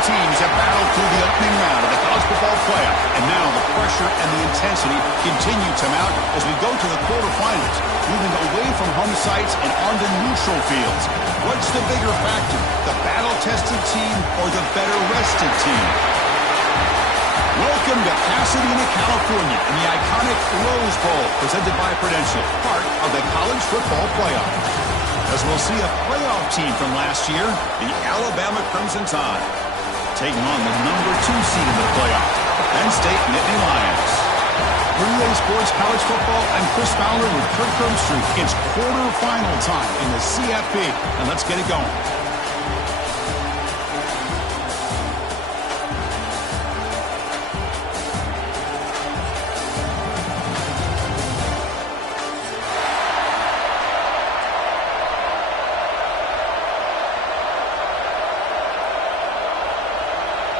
teams have battled through the opening round of the college football playoff, and now the pressure and the intensity continue to mount as we go to the quarterfinals, moving away from home sites and onto neutral fields. What's the bigger factor, the battle-tested team or the better-rested team? Welcome to Pasadena, California, in the iconic Rose Bowl, presented by Prudential, part of the college football playoff. As we'll see a playoff team from last year, the Alabama Crimson Tide, taking on the number 2 seed in the playoff, the Penn State Nittany Lions. For EA Sports College Football, I'm Chris Fowler with Kirk Herbstreit. It's quarterfinal time in the CFP, and let's get it going.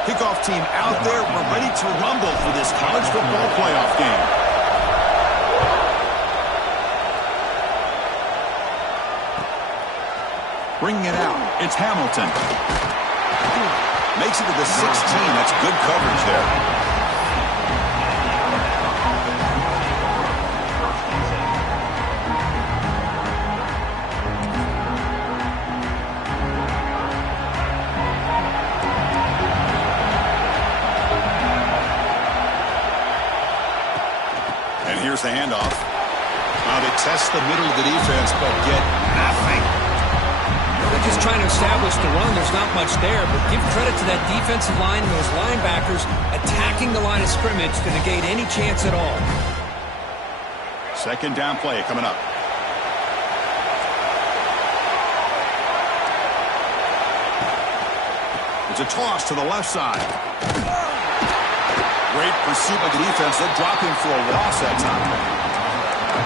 Kickoff team out there. We're ready to rumble for this college football playoff game. Bringing it out, it's Hamilton. Makes it to the 16. That's good coverage there. Here's the handoff. Now they test the middle of the defense, but get nothing. They're just trying to establish the run. There's not much there, but give credit to that defensive line and those linebackers attacking the line of scrimmage to negate any chance at all. Second down play coming up. It's a toss to the left side. Great pursuit by the defense. They'll drop him for a loss that time.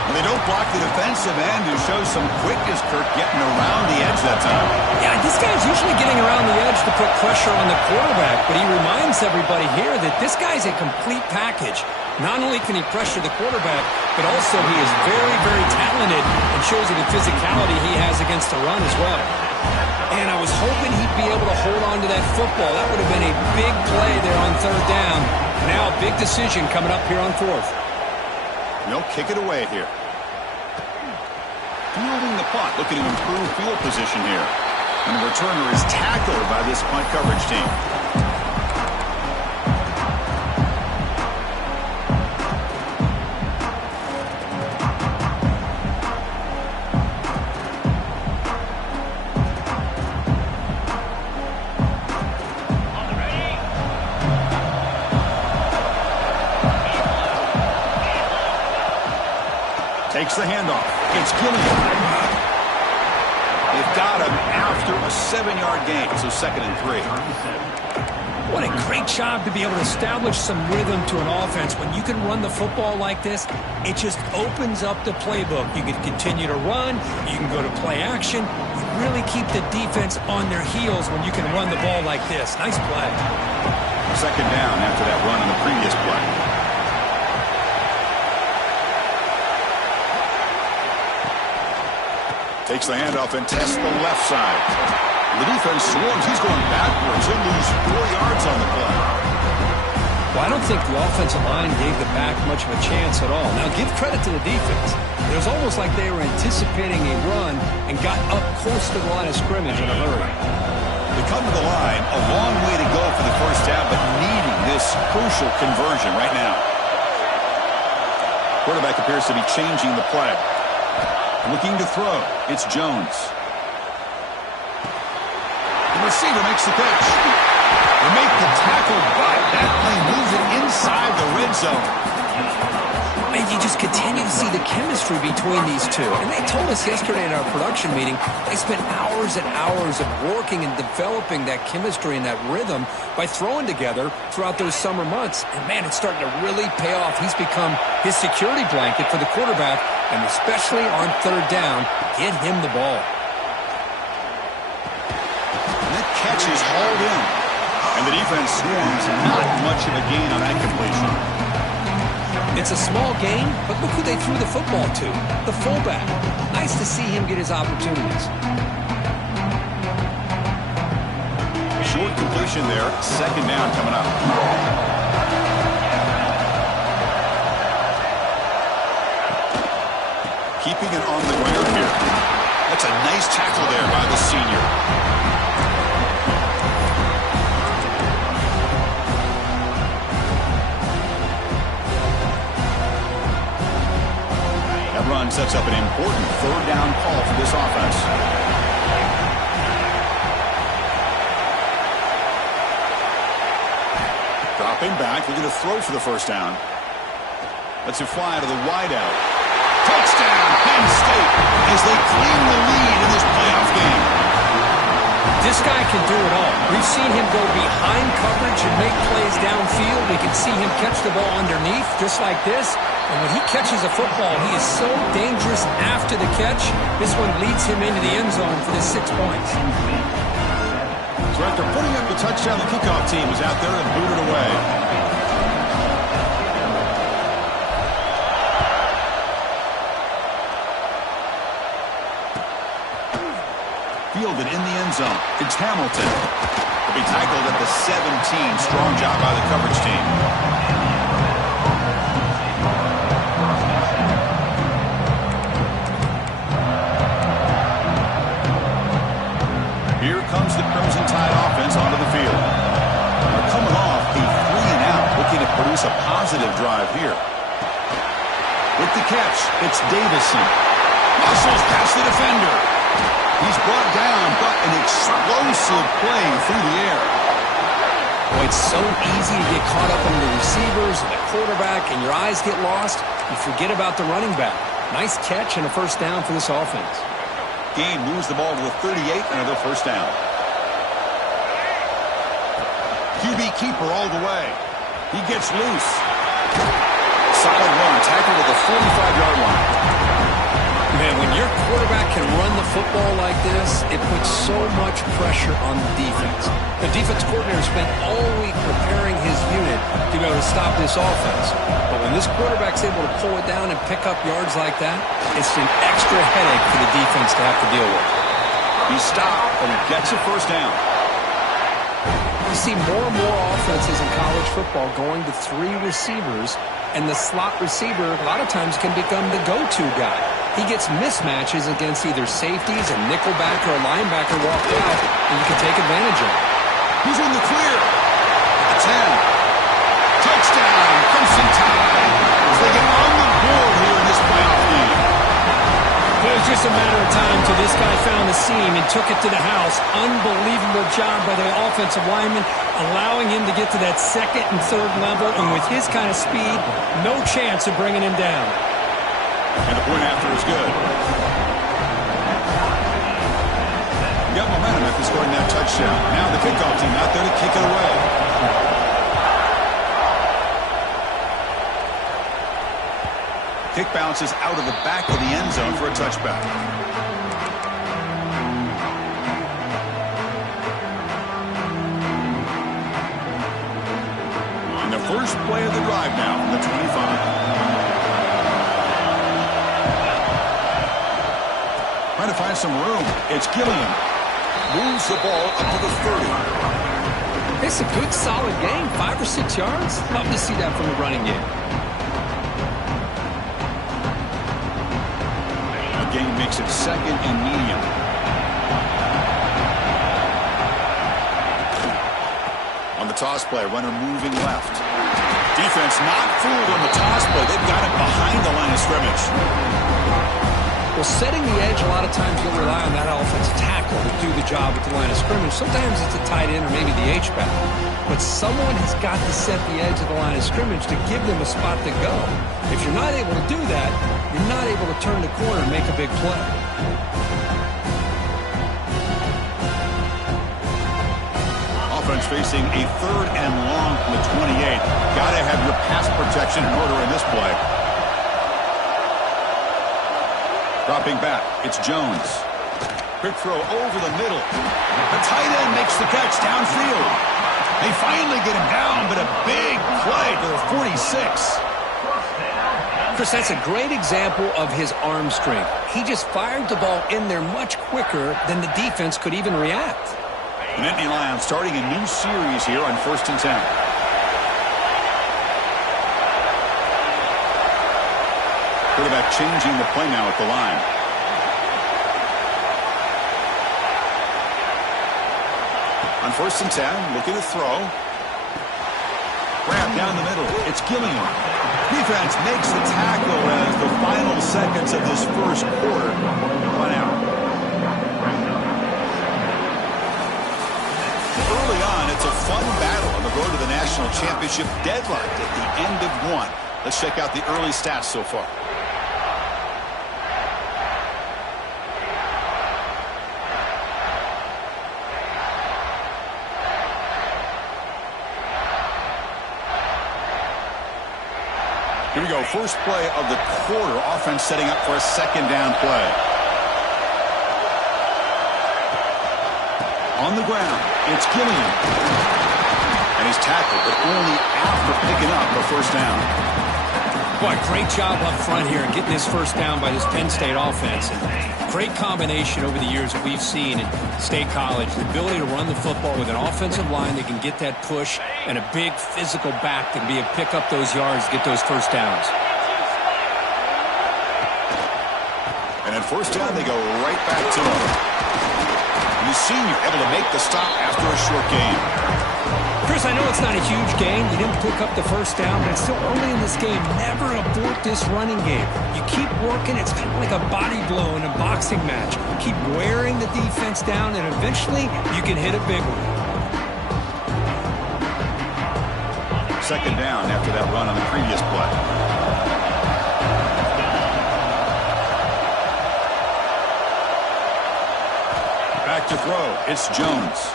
And they don't block the defensive end, who shows some quickness, Kirk, getting around the edge that time. Yeah, this guy's usually getting around the edge to put pressure on the quarterback, but he reminds everybody here that this guy's a complete package. Not only can he pressure the quarterback, but also he is very, very talented and shows you the physicality he has against the run as well. And I was hoping he'd be able to hold on to that football. That would have been a big play there on third down. Now a big decision coming up here on fourth. They'll kick it away here. Fielding the punt, looking to improve field position here. And the returner is tackled by this punt coverage team. Takes the handoff. It's Gilliam. They've got him after a 7-yard gain, so 2nd and 3. What a great job to be able to establish some rhythm to an offense. When you can run the football like this, it just opens up the playbook. You can continue to run. You can go to play action. You really keep the defense on their heels when you can run the ball like this. Nice play. 2nd down after that run in the previous play. Takes the handoff and tests the left side. The defense swarms. He's going backwards. He'll lose 4 yards on the play. Well, I don't think the offensive line gave the back much of a chance at all. Now, give credit to the defense. It was almost like they were anticipating a run and got up close to the line of scrimmage in a hurry. They come to the line. A long way to go for the first down, but needing this crucial conversion right now. Quarterback appears to be changing the play. Looking to throw. It's Jones. The receiver makes the catch. They make the tackle, but that play moves it inside the red zone. And you just continue to see the chemistry between these two. And they told us yesterday in our production meeting, they spent hours and hours of working and developing that chemistry and that rhythm by throwing together throughout those summer months. And, man, it's starting to really pay off. He's become his security blanket for the quarterback, and especially on third down, get him the ball. And that catch is hauled in. And the defense swarms. Not much of a gain on that completion. It's a small gain, but look who they threw the football to, the fullback. Nice to see him get his opportunities. short completion there. Second down coming up. Keeping it on the ground here. That's a nice tackle there by the senior. That run sets up an important third down call for this offense. Dropping back, looking to throw for the first down. Lets it fly to the wideout. Touchdown, Penn State, as they claim the lead in this playoff game. This guy can do it all. We've seen him go behind coverage and make plays downfield. We can see him catch the ball underneath, just like this. And when he catches a football, he is so dangerous after the catch. This one leads him into the end zone for the 6 points. So after putting up the touchdown, the kickoff team is out there and booted away. Fielded in the end zone. It's Hamilton. He'll be tackled at the 17. Strong job by the coverage team. Here comes the Crimson Tide offense onto the field. They're coming off a 3-and-out, looking to produce a positive drive here. With the catch, it's Davison. Muscles past the defender. He's brought down, but an explosive play through the air. Boy, it's so easy to get caught up on the receivers and the quarterback, and your eyes get lost. You forget about the running back. Nice catch and a first down for this offense. Gain moves the ball to the 38, another first down. QB keeper all the way. He gets loose. Solid run, tackled at the 45-yard line. Man, when your quarterback can run the football like this, it puts so much pressure on the defense. The defense coordinator spent all week preparing his unit to be able to stop this offense. But when this quarterback's able to pull it down and pick up yards like that, it's an extra headache for the defense to have to deal with. He stopped, but he gets a first down. You see more and more offenses in college football going to 3 receivers, and the slot receiver a lot of times can become the go-to guy. He gets mismatches against either safeties, a nickelback, or a linebacker walked out, and you can take advantage of it. He's in the clear. 10. Touchdown, Crimson Tide, as they get on the board here in this playoff game. It was just a matter of time till this guy found the seam and took it to the house. Unbelievable job by the offensive lineman, allowing him to get to that second and third level, and with his kind of speed, no chance of bringing him down. And the point after is good. Got momentum after scoring that touchdown. Now the kickoff team out there to kick it away. Kick bounces out of the back of the end zone for a touchback. And the first play of the drive now from the 25. Trying to find some room. It's Gilliam. Moves the ball up to the 30. It's a good, solid game. 5 or 6 yards. Love to see that from the running game. The game makes it second and medium. On the toss play, runner moving left. Defense not fooled on the toss play. They've got it behind the line of scrimmage. Well, setting the edge, a lot of times you'll rely on that offensive tackle to do the job at the line of scrimmage. Sometimes it's a tight end or maybe the H-back. But someone has got to set the edge of the line of scrimmage to give them a spot to go. If you're not able to do that, you're not able to turn the corner and make a big play. Offense facing a third and long from the 28. Got to have your pass protection in order in this play. Dropping back, it's Jones. Quick throw over the middle. The tight end makes the catch downfield. They finally get him down, but a big play to the 46. Chris, that's a great example of his arm strength. He just fired the ball in there much quicker than the defense could even react. The Nittany Lions starting a new series here on 1st and 10. Quarterback changing the play now at the line. On 1st and 10, looking to throw. Grab down the middle. It's Gilliam. Defense makes the tackle as the final seconds of this first quarter run out. Early on, it's a fun battle on the road to the national championship, deadlocked at the end of one. Let's check out the early stats so far. Here we go, first play of the quarter. Offense setting up for a second down play. On the ground, it's Gilliam. And he's tackled, but only after picking up the first down. Boy, great job up front here getting this first down by this Penn State offense. And great combination over the years that we've seen in State College. The ability to run the football with an offensive line that can get that push and a big physical back that can be able to pick up those yards, get those first downs. And at first down, they go right back to him. And the senior able to make the stop after a short gain. Chris, I know it's not a huge gain. You didn't pick up the first down, but it's still early in this game. Never abort this running game. You keep working. It's kind of like a body blow in a boxing match. Keep wearing the defense down, and eventually you can hit a big one. Second down after that run on the previous play. Back to throw. It's Jones.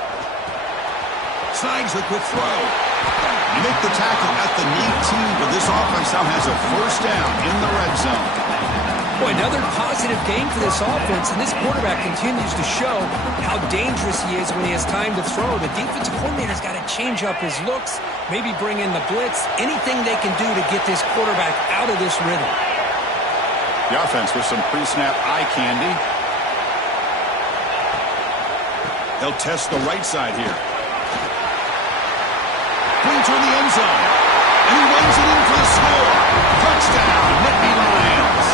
Snags the quick throw. You make the tackle at the knee team, but this offense now has a first down in the red zone. Boy, another positive game for this offense, and this quarterback continues to show how dangerous he is when he has time to throw. The defensive coordinator's got to change up his looks, maybe bring in the blitz, anything they can do to get this quarterback out of this rhythm. The offense with some pre-snap eye candy. They'll test the right side here. Brings her in the end zone. And he runs it in for the score. Touchdown, Nittany Lions.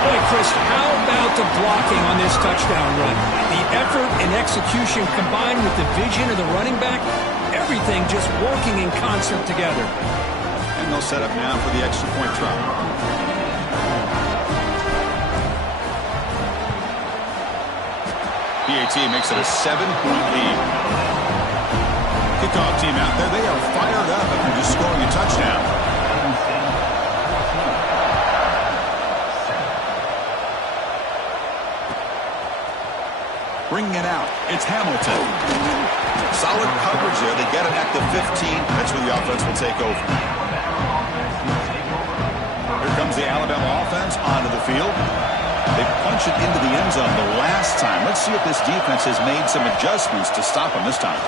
Boy, Chris, how about the blocking on this touchdown run? The effort and execution combined with the vision of the running back, everything just working in concert together. And they'll set up now for the extra point try. PAT makes it a 7-point lead. Kickoff team out there. They are fired up after just scoring a touchdown. Bringing it out. It's Hamilton. Solid coverage there. They get it at the 15. That's where the offense will take over. Here comes the Alabama offense onto the field. They punch it into the end zone the last time. Let's see if this defense has made some adjustments to stop him this time.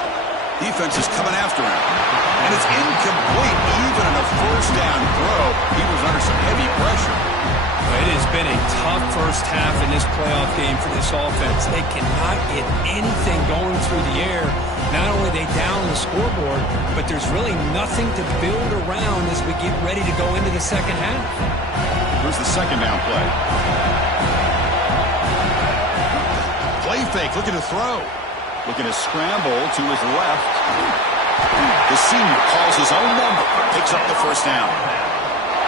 Defense is coming after him. And it's incomplete. Even in a first down throw, he was under some heavy pressure. It has been a tough first half in this playoff game for this offense. They cannot get anything going through the air. Not only are they down the scoreboard, but there's really nothing to build around as we get ready to go into the second half. Here's the second down play. Play fake, looking to throw. Looking to scramble to his left. The senior calls his own number, picks up the first down.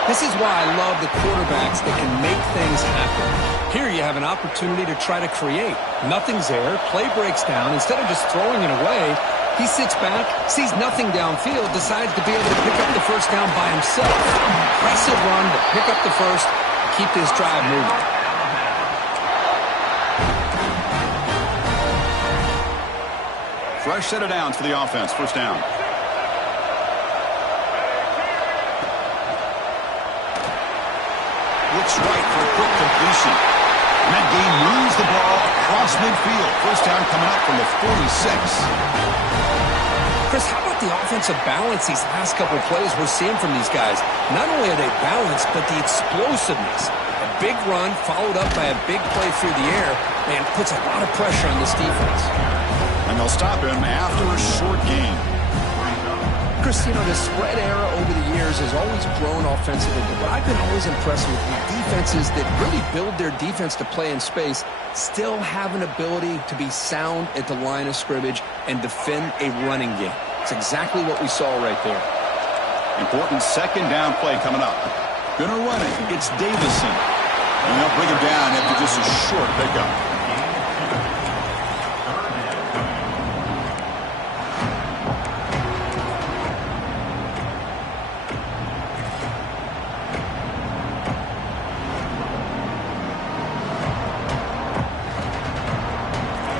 This is why I love the quarterbacks that can make things happen. Here you have an opportunity to try to create. Nothing's there, play breaks down. Instead of just throwing it away, he sits back, sees nothing downfield, decides to be able to pick up the first down by himself. Impressive run to pick up the first, keep this drive moving. Fresh set of downs for the offense. First down. Looks right for a quick completion. And that game moves the ball across midfield. First down coming up from the 46. Chris, how about the offensive balance these last couple of plays we're seeing from these guys? Not only are they balanced, but the explosiveness. A big run followed up by a big play through the air, man, puts a lot of pressure on this defense. And And they'll stop him after a short gain. Chris, you know, the spread era over the years has always grown offensively, but what I've been always impressed with defenses that really build their defense to play in space still have an ability to be sound at the line of scrimmage and defend a running game. It's exactly what we saw right there. Important second down play coming up. Gonna run it. It's Davison. And they'll bring him down after just a short pickup.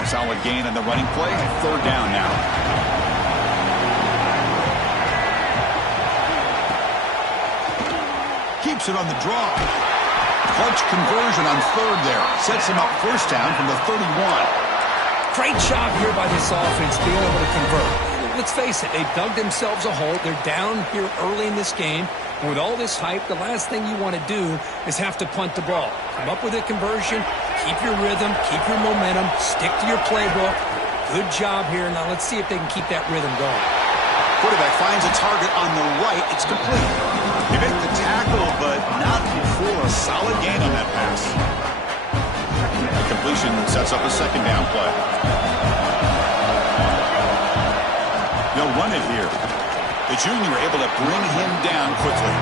Solid gain on the running play. Third down now. Keeps it on the draw. Clutch conversion on third there. Sets him up first down from the 31. Great job here by this offense being able to convert. Let's face it, they've dug themselves a hole. They're down here early in this game. And with all this hype, the last thing you want to do is have to punt the ball. Come up with a conversion, keep your rhythm, keep your momentum, stick to your playbook. Good job here. Now let's see if they can keep that rhythm going. Quarterback finds a target on the right. It's complete. He made the tackle, but not before a solid gain on that pass. The completion sets up a second down play. They'll run it here. The junior able to bring him down quickly.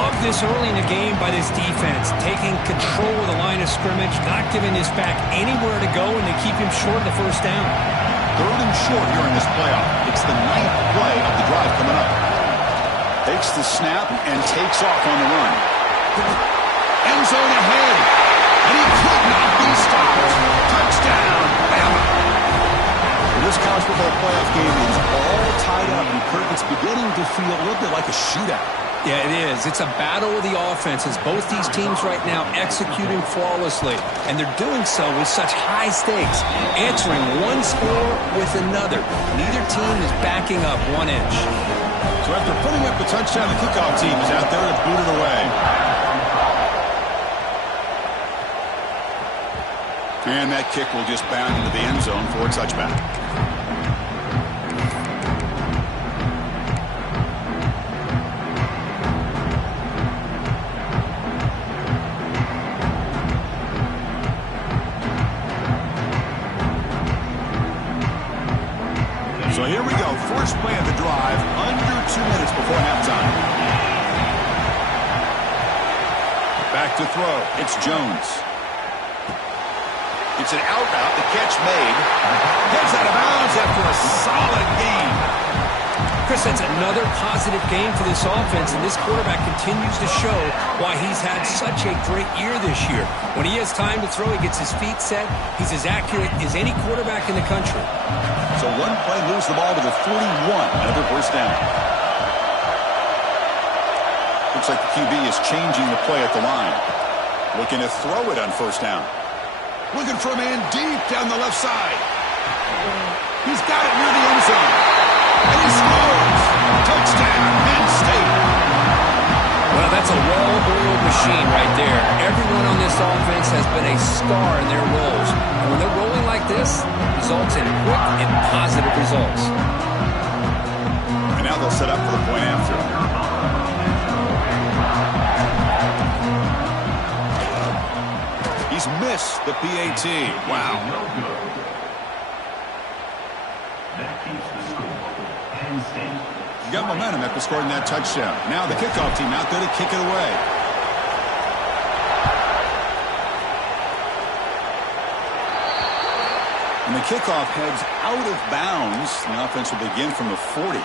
Love this early in the game by this defense, taking control of the line of scrimmage, not giving this back anywhere to go, and they keep him short of the first down. Third and short here in this playoff. It's the 9th play of the drive coming up. Takes the snap and takes off on the run. End zone ahead. And he could not be stopped. Touchdown, Bama. This college football playoff game is all tied up, and Kirk, it's beginning to feel a little bit like a shootout. Yeah, it is. It's a battle of the offenses. Both these teams right now executing flawlessly, and they're doing so with such high stakes, answering one score with another. Neither team is backing up 1 inch. So after putting up the touchdown, the kickoff team is out there to boot it away. And that kick will just bound into the end zone for a touchback. So here we go. First play of the drive, under 2 minutes before halftime. Back to throw. It's Jones. It's an out route. The catch made. Gets out of bounds after a solid game. Chris, that's another positive game for this offense, and this quarterback continues to show why he's had such a great year this year. When he has time to throw, he gets his feet set. He's as accurate as any quarterback in the country. So one play moves the ball to the 41. Another first down. Looks like the QB is changing the play at the line. Looking to throw it on first down. Looking for a man deep down the left side. He's got it near the end zone. And he scores. Touchdown, Penn State. Well, that's a well-oiled machine right there. Everyone on this offense has been a star in their roles. And when they're rolling like this, results in quick and positive results. And now they'll set up for the point after. He's missed the PAT. Wow. Got momentum after scoring that touchdown. Now the kickoff team out there to kick it away. And the kickoff heads out of bounds. The offense will begin from the 40.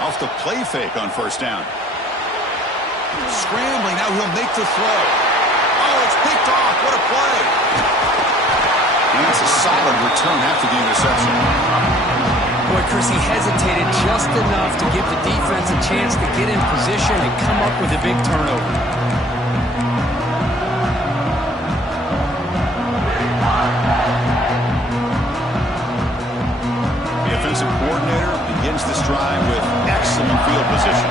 Off the play fake on first down. Scrambling, now he'll make the throw. Oh, it's picked off. What a play. And it's a solid return after the interception. Boy, Chris, he hesitated just enough to give the defense a chance to get in position and come up with a big turnover. The offensive coordinator begins this drive with excellent field position.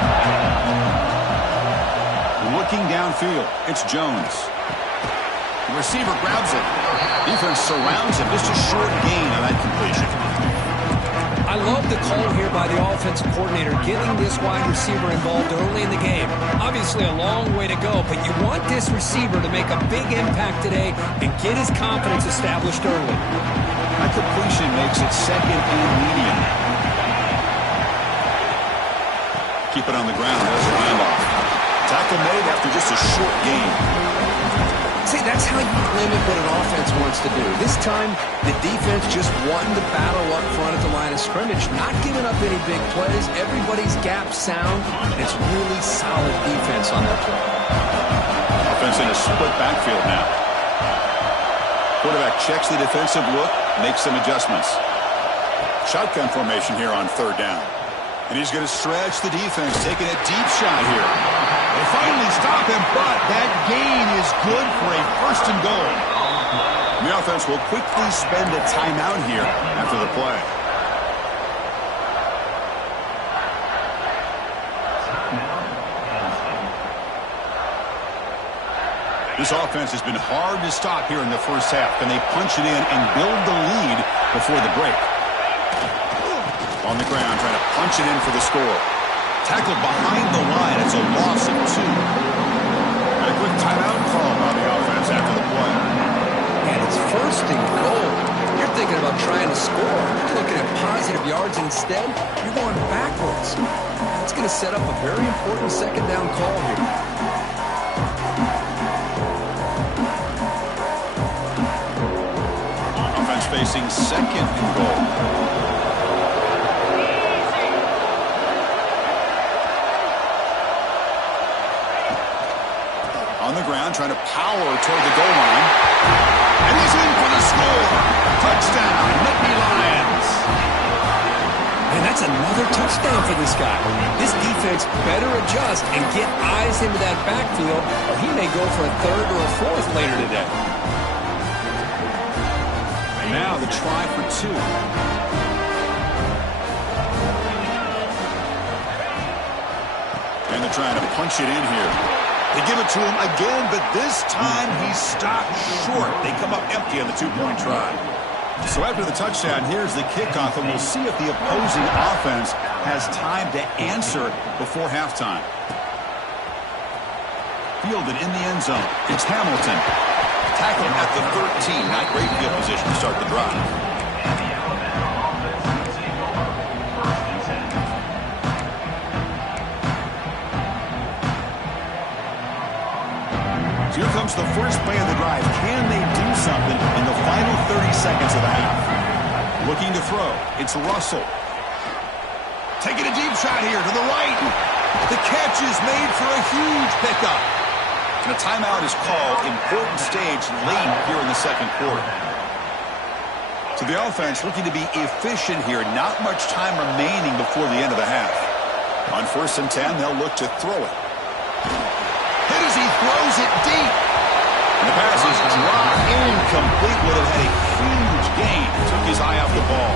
field. It's Jones. The receiver grabs it. Defense surrounds him. Just a short gain on that completion. I love the call here by the offensive coordinator, getting this wide receiver involved early in the game. Obviously a long way to go, but you want this receiver to make a big impact today and get his confidence established early. That completion makes it second and medium. Keep it on the ground. There's a handoff. Tackle made after just a short gain. See, that's how you limit what an offense wants to do. This time, the defense just wanting to battle up front at the line of scrimmage, not giving up any big plays. Everybody's gap sound. It's really solid defense on that play. Offense in a split backfield now. Quarterback checks the defensive look, makes some adjustments. Shotgun formation here on third down. And he's going to stretch the defense, taking a deep shot here. They finally stop him, but that gain is good for a first and goal. The offense will quickly spend a timeout here after the play. This offense has been hard to stop here in the first half. Can they punch it in and build the lead before the break? On the ground, trying to punch it in for the score. Tackled behind the line. It's a loss of 2. And a quick timeout call by the offense after the play. And it's first and goal. You're thinking about trying to score. You're looking at positive yards. Instead, you're going backwards. That's going to set up a very important second down call here. Offense facing second and goal. On the ground, trying to power toward the goal line. And he's in for the score. Touchdown, Nittany Lions. And that's another touchdown for this guy. This defense better adjust and get eyes into that backfield, or he may go for a third or a fourth later today. And now the try for 2. And they're trying to punch it in here. They give it to him again, but this time he's stopped short. They come up empty on the 2-point try. So after the touchdown, here's the kickoff, and we'll see if the opposing offense has time to answer before halftime. Fielded in the end zone. It's Hamilton. Tackled at the 13. Not great field position to start the drive. Here comes the first play of the drive. Can they do something in the final 30 seconds of the half? Looking to throw. It's Russell. Taking a deep shot here to the right. The catch is made for a huge pickup. And a timeout is called. Important stage late here in the second quarter. So the offense looking to be efficient here. Not much time remaining before the end of the half. On 1st and 10, they'll look to throw it. Hit as he throws it deep. And the pass is dropped. Incomplete. Would have had a huge gain. Took his eye off the ball.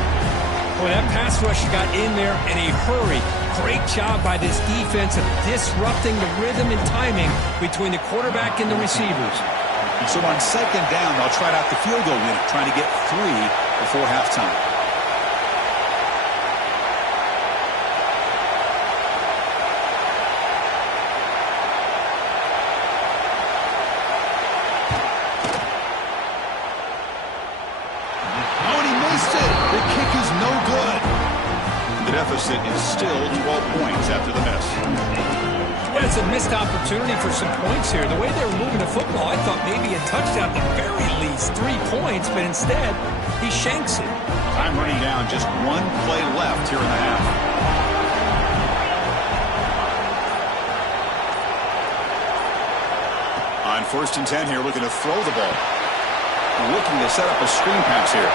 Boy, that pass rush got in there in a hurry. Great job by this defense of disrupting the rhythm and timing between the quarterback and the receivers. So on second down, they'll try out the field goal unit, trying to get 3 before halftime. Deficit is still 12 points after the miss. Yeah, it's a missed opportunity for some points here. The way they were moving the football, I thought maybe a touchdown at the very least, 3 points, but instead, he shanks it. Time running down, just 1 play left here in the half. On 1st and 10 here, looking to throw the ball. Looking to set up a screen pass here.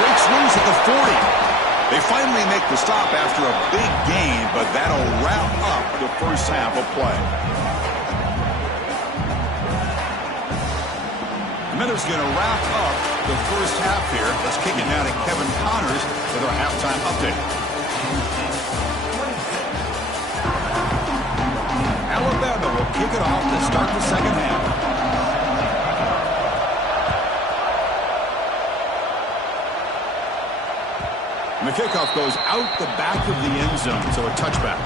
Breaks loose at the 40. They finally make the stop after a big gain, but that'll wrap up the first half of play. Miller's going to wrap up the first half here. Let's kick it down to Kevin Connors with our halftime update. Alabama will kick it off to start the second half. And the kickoff goes out the back of the end zone, so a touchback.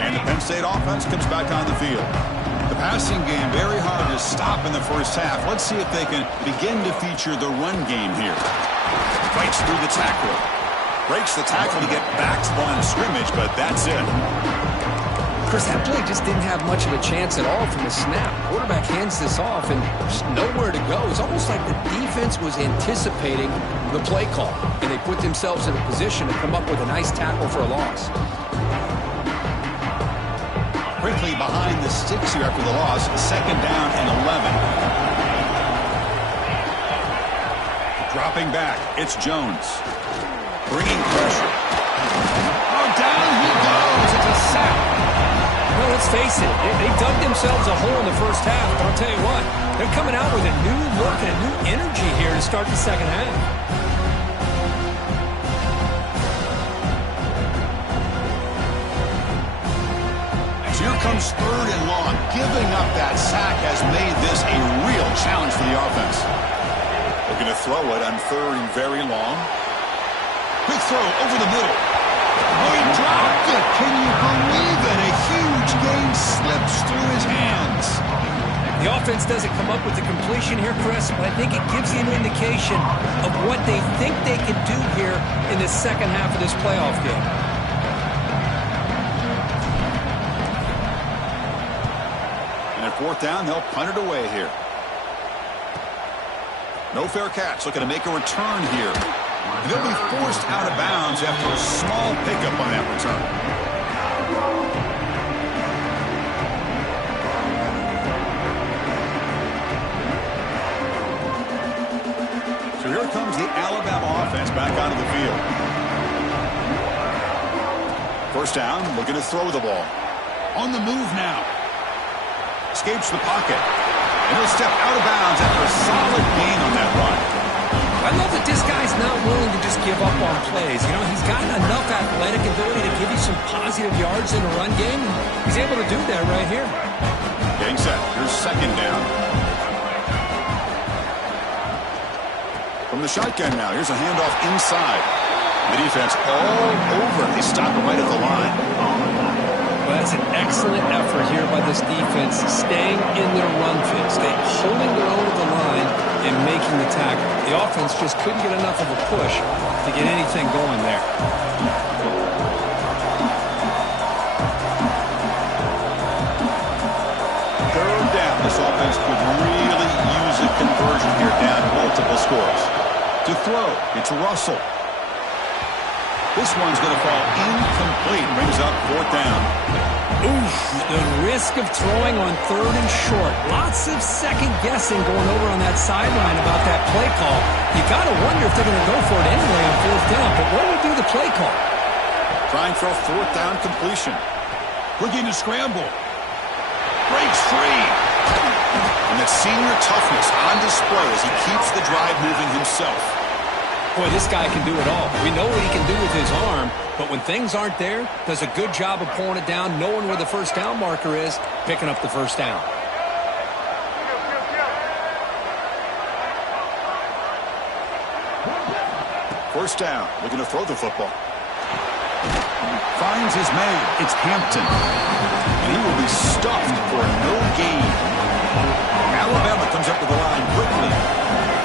And the Penn State offense comes back on the field. The passing game very hard to stop in the first half. Let's see if they can begin to feature the run game here. Fights through the tackle. Breaks the tackle to get back to the line of scrimmage, but that's it. Chris, that play just didn't have much of a chance at all from the snap. Quarterback hands this off and just nowhere to go. It's almost like the defense was anticipating the play call, and they put themselves in a position to come up with a nice tackle for a loss. Quickly behind the sticks here after the loss. Second down and 11. Dropping back. It's Jones. Bringing pressure. Oh, down he goes. It's a sack. Well, let's face it. They dug themselves a hole in the first half. But I'll tell you what. They're coming out with a new look and a new energy here to start the second half. Here comes third and long. Giving up that sack has made this a real challenge for the offense. Looking to throw it on third and very long. Quick throw over the middle. Oh, he dropped it. Can you believe it? A huge gain slips through his hands. The offense doesn't come up with the completion here, Chris, but I think it gives you an indication of what they think they can do here in the second half of this playoff game. Fourth down, they'll punt it away here. No fair catch. Looking to make a return here. They'll be forced out of bounds after a small pickup on that return. So here comes the Alabama offense back onto the field. First down, looking to throw the ball. On the move now. Escapes the pocket. And he'll step out of bounds after a solid gain on that run. I love that this guy's not willing to just give up on plays. You know, he's got enough athletic ability to give you some positive yards in the run game. He's able to do that right here. Getting set. Here's second down. From the shotgun now. Here's a handoff inside. The defense all over. They stop it right at the line. Well, that's an excellent effort here by this defense, staying in their run fix, holding their own at the line and making the tackle. The offense just couldn't get enough of a push to get anything going there. Third down. This offense could really use a conversion here, down multiple scores. To throw, it's Russell. This one's going to fall incomplete. Brings up fourth down. Oof, the risk of throwing on third and short. Lots of second guessing going over on that sideline about that play call. You got to wonder if they're going to go for it anyway on fourth down. But what would do the play call? Trying for a fourth down completion. Looking to scramble. Breaks free. And that senior toughness on display as he keeps the drive moving himself. Boy, this guy can do it all. We know what he can do with his arm, but when things aren't there, does a good job of pulling it down, knowing where the first down marker is, picking up the first down. First down, looking to throw the football. Finds his man. It's Hampton. And he will be stuffed for no gain. Alabama comes up to the line quickly.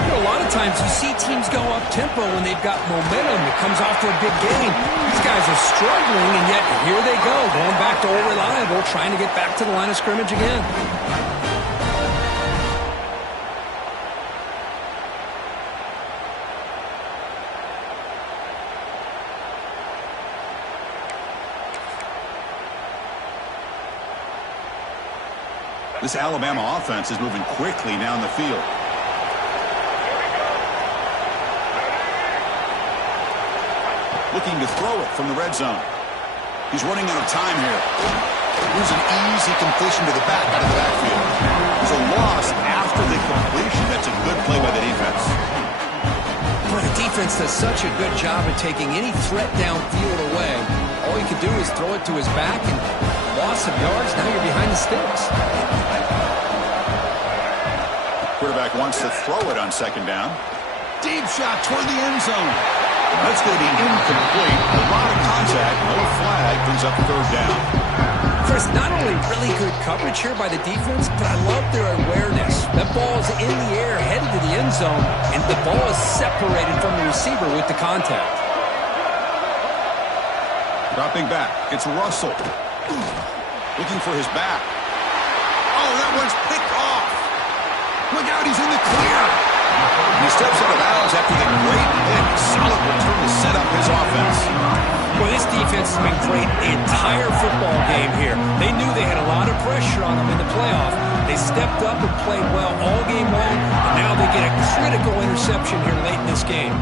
You know, a lot of times you see teams go up-tempo when they've got momentum that comes off for a big gain. These guys are struggling, and yet here they go, going back to old reliable, trying to get back to the line of scrimmage again. This Alabama offense is moving quickly down the field. looking to throw it from the red zone. He's running out of time here. Here's an easy completion to the back out of the backfield. There's a loss after the completion. That's a good play by the defense. Boy, the defense does such a good job of taking any threat downfield away. All you can do is throw it to his back and loss of yards. Now you're behind the sticks. Quarterback wants to throw it on second down. Deep shot toward the end zone. That's going to be incomplete. A lot of contact. No flag. Brings up third down. Chris, not only really good coverage here by the defense, but I love their awareness. That ball is in the air, headed to the end zone, and the ball is separated from the receiver with the contact. Dropping back. It's Russell. Looking for his back. Oh, that one's picked off. Look out, he's in the clear. And he steps out of bounds after the great pick. Solid return to set up his offense. Well, this defense has been great the entire football game here. They knew they had a lot of pressure on them in the playoff. They stepped up and played well all game long, and now they get a critical interception here late in this game.